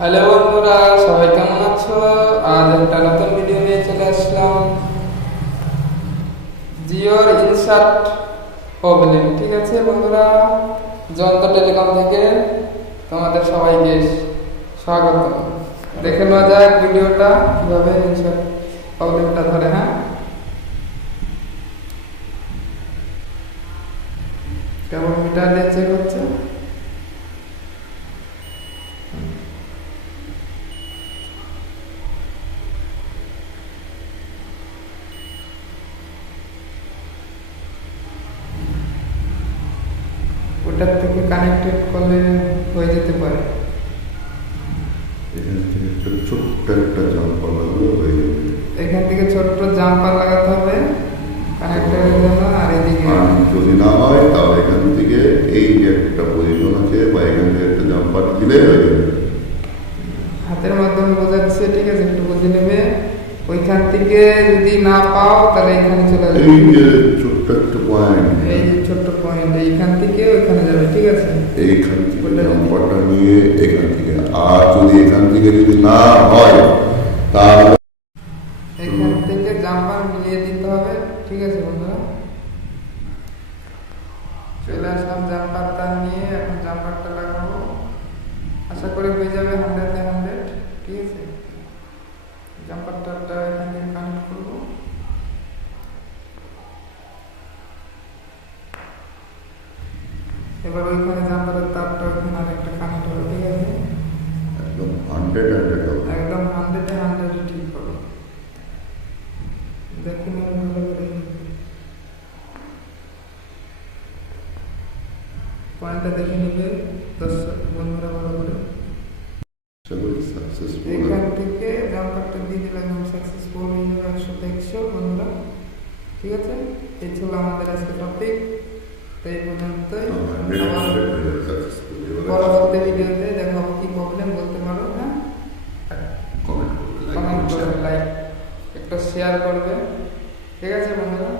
Hello বন্ধুরা, সবাই কেমন আছো? আজ একটা নতুন ভিডিও নিয়ে চলে আসলাম। জিওর ইনসার্ট প্রবলেম। ঠিক আছে বন্ধুরা, জয়ন্ত টেলিকম থেকে তোমাদের সবাইকে স্বাগত। দেখে নেওয়া যাক ভিডিওটা কিভাবে ইনসার্ট প্রবলেমটা ধরে। হ্যাঁ, কেবল মিটার দিয়ে চেক হচ্ছে। ওটার থেকে কানেক্টেড করলে হয়ে যেতে পারে। এখান থেকে একটা ছোট্ট একটা জাম্পার লাগালে হয়ে যাবে। এখান থেকে ছোট্ট জাম্পার লাগাতে হবে কানেক্টরের জন্য। আর এদিকে আর যদি না হয় তাহলে এখান থেকে এই যে একটা পজিশন আছে বা এখান থেকে একটা জাম্পার দিলে হয়ে যাবে। হাতের মাধ্যমে বোঝাচ্ছে, ঠিক আছে, একটু বুঝে নেবে। ওইখান থেকে যদি না পাও তাহলে এখানে চলে যাবে। এই যে ছোট্ট একটা পয়েন্ট, এই যে ছোট্ট পয়েন্ট, এইখান থেকে ওইখানে যাবে। ঠিক আছে, এইখান থেকে জাম্পারটা নিয়ে এখান থেকে, আর যদি এখান থেকে যদি না হয় তাহলে এখান থেকে জাম্পার মিলিয়ে দিতে হবে। ঠিক আছে বন্ধুরা, চলে আসলাম জাম্পারটা নিয়ে। এখন জাম্পারটা লাগাবো, আশা করি হয়ে যাবে 100-100। ঠিক আছে, জাম্পারটা এখান থেকে কানেক্ট করবো। এবার ওইখানে জাম্পারের তারটা ওইখানে আরেকটা কানেক্ট হবে। ঠিক আছে, একদম 100 হবে। একদম 100-100 ঠিক হবে। দেখে নিয়ে ভালো করে পয়েন্টটা দেখে নিবে দর্শক বন্ধুরা ভালো করে। সাকসেসফুল। এখান থেকে জাম্পারটা দিয়ে দিলে একদম সাকসেসফুল হয়ে যাবে 100-100 বন্ধুরা। ঠিক আছে, এই ছিল আমাদের আজকে টপিক। তো এই পর্যন্তই। পরবর্তী ভিডিওতে দেখাবো কি প্রবলেম বলতে পারো। হ্যাঁ, কমেন্ট কমেন্ট করবে, লাইক একটা শেয়ার করবে। ঠিক আছে বন্ধুরা।